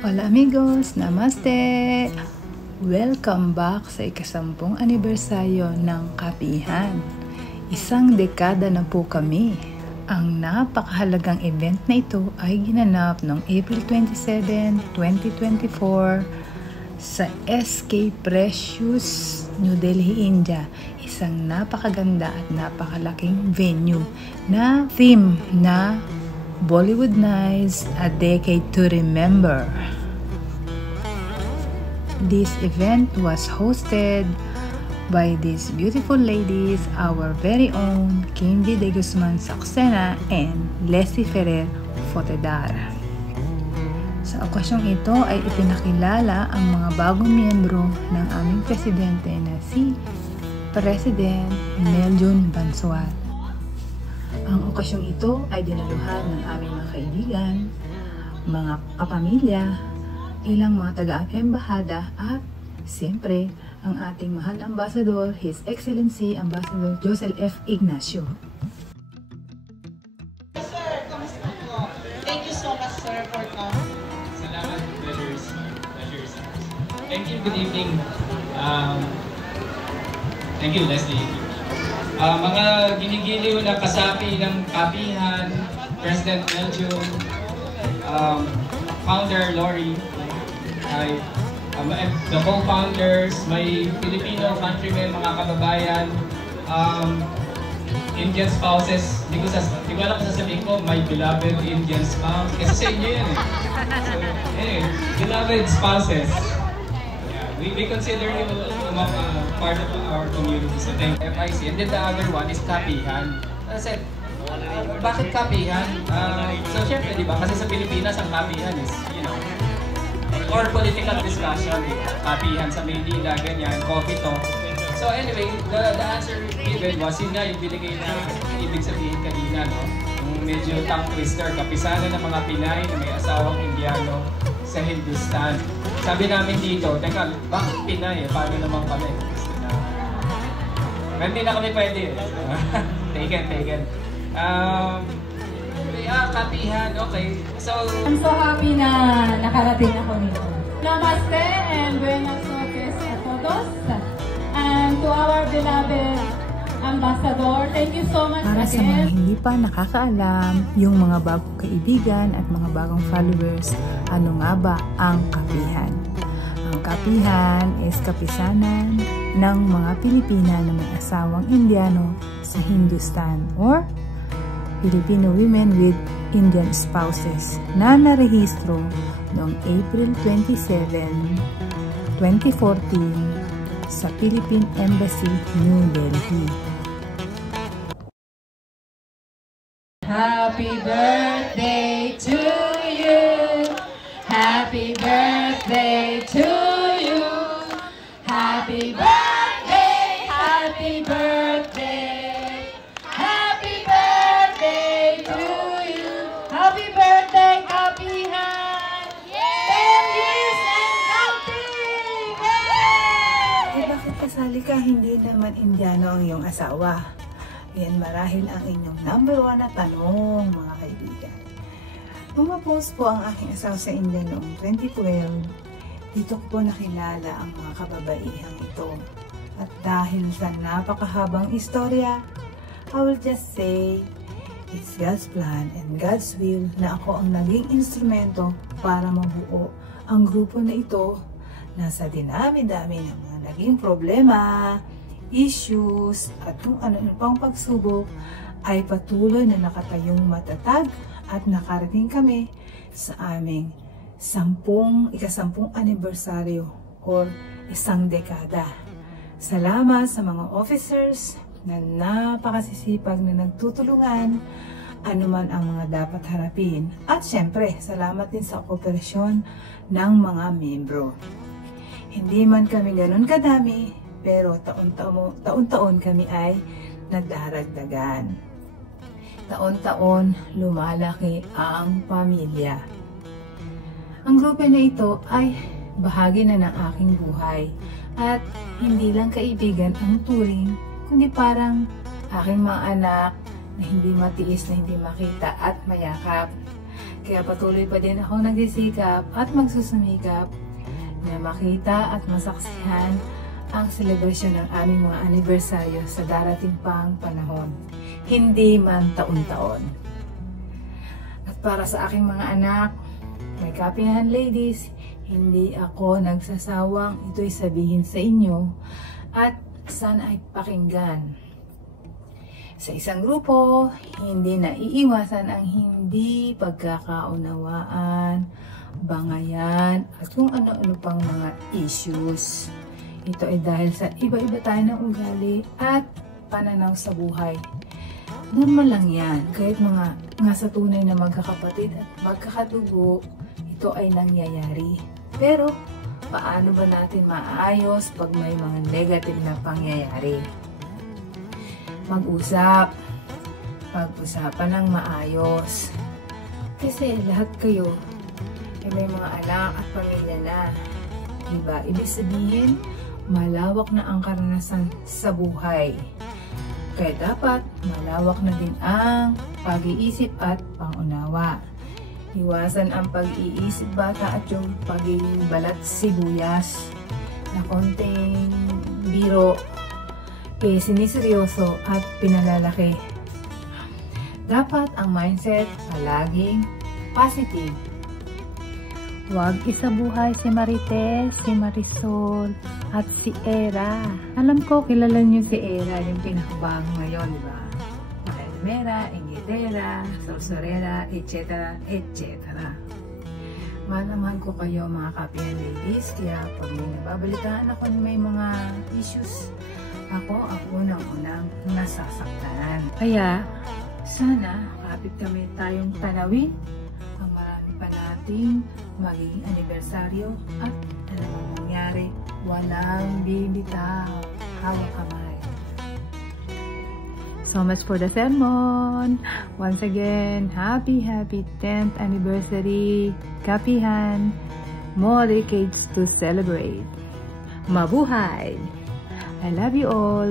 Hola amigos! Namaste! Welcome back sa ika-10 anibersaryo ng Kapihan. Isang dekada na po kami. Ang napakahalagang event na ito ay ginanap noong April 27, 2024 sa SK Precious, New Delhi, India. Isang napakaganda at napakalaking venue na theme na Bollywood Nights, a Decade to Remember. This event was hosted by these beautiful ladies, our very own Kimji de Guzman Saxena and Leslie Ferrer Fotedar. Sa okasyong ito ay ipinakilala ang mga bagong miyembro ng aming presidente na si President Meljun Bansuat. Ang okasyong ito ay dinaluhan ng aming mga kaibigan, mga kapamilya, ilang mga taga-embahada at siyempre ang ating mahal ambasador, His Excellency Ambassador Josel F. Ignacio. Sir, kamusta po? Thank you so much, sir, for coming. Salamat, pleasures. Thank you, good evening. Thank you, Leslie. Mga ginigiliw na kasapi ng Kapihan, President Meljun, Founder Lori, the co-founders, may Filipino countrymen, mga kababayan, Indian spouses, hindi ko alam kung sasabihin ko, my beloved Indian spouse, kasi sa inyo yan eh. So, beloved spouses. We consider you part of our community. So thank FIC. And then the other one is Kapihan. I said, bakit Kapihan? So syempre, di ba? Kasi sa Pilipinas, ang Kapihan is, or political discussion. Kapihan sa Maynila, ganyan, coffee talk. So anyway, the answer given was, yun nga yung binigay na ibig sabihin kanina, no? Yung medyo tongue twister, kapisanan ng mga Pinay na may asawang Indiano sa Hindustan. Sabi namin dito, teka, bakit Pinay? Paano naman kami? Hindi na kami pwede. Taken. Kapihan, okay. So, I'm so happy na nakarating ako nito. Namaste and buenas noches a todos. And to our beloved Ambassador, thank you so much Para sa mga hindi pa nakakaalam, yung mga bagong kaibigan at mga bagong followers, ano nga ba ang Kapihan? Ang Kapihan is kapisanan ng mga Pilipina na may asawang Indiano sa Hindustan or Filipino women with Indian spouses na narehistro noong April 27, 2014 sa Philippine Embassy, New Delhi. Happy birthday to you. Happy birthday to you. Happy birthday, happy birthday. Happy birthday to you. Happy birthday, Kapihan. 10 years and counting. Eh bakit kasali ka? Hindi naman Indiano ang iyong asawa. Yan marahil ang inyong #1 na tanong, mga kaibigan. Pumapost po ang aking asawa sa India noong 2012. Dito ko po nakilala ang mga kababaihang ito. At dahil sa napakahabang istorya, I will just say, it's God's plan and God's will na ako ang naging instrumento para mabuo ang grupo na ito na sa dinami-dami ng mga naging problema, issues, at kung ano-ano pang pagsubok, ay patuloy na nakatayong matatag at nakarating kami sa aming ika-10 anibersaryo or isang dekada. Salamat sa mga officers na napakasisipag na nagtutulungan anuman ang mga dapat harapin. At syempre, salamat din sa kooperasyon ng mga membro. Hindi man kami ganun kadami, pero taon-taon kami ay nagdaragdagan. Taon-taon lumalaki ang pamilya. Ang grupo na ito ay bahagi na ng aking buhay at hindi lang kaibigan ang turing, kundi parang aking mga anak na hindi matiis na hindi makita at mayakap. Kaya patuloy pa din ako nagsisikap at magsusumikap na makita at masaksihan ang selebrasyon ng aming mga anibersaryo sa darating pang panahon, hindi man taon-taon. At para sa aking mga anak, may kapihan ladies, hindi ako nagsasawang ito'y sabihin sa inyo at sana ay pakinggan. Sa isang grupo, hindi naiiwasan ang hindi pagkakaunawaan, bangayan, at kung ano-ano pang mga issues. Ito ay dahil sa iba-iba tayo ng ugali at pananaw sa buhay. Normal lang yan, kahit mga sa tunay na magkakapatid at magkakadugo, ito ay nangyayari. Pero, paano ba natin maayos pag may mga negative na pangyayari? Mag-usap. Pag-usapan ng maayos. Kasi lahat kayo ay may mga anak at pamilya na. Diba? Ibig sabihin, malawak na ang karanasan sa buhay. Kaya dapat malawak na din ang pag-iisip at pangunawa. Iwasan ang pag-iisip bata at yung pagiging balat sibuyas na konting biro siniseryoso at pinalalaki. Dapat ang mindset palaging positive. Huwag isabuhay si Marites, si Marisol, at si Era. Alam ko, kilala niyo si Era, yung pinakabago ngayon, di ba? Makalmera, ingitera, sorsorera, etc. etc. Mahal ko kayo mga kapihan ladies, kaya pag may nababalitaan ako may mga issues, ako unang-unang nasasaktan. Kaya, sana kapit kami tayong tanawin ang marami pa nating magiging anibersaryo at alam mo mangyari, walang bibitaw, hawak kamay. So much for the sermon. Once again, happy 10th anniversary, Kapihan. More decades to celebrate. Mabuhay! I love you all.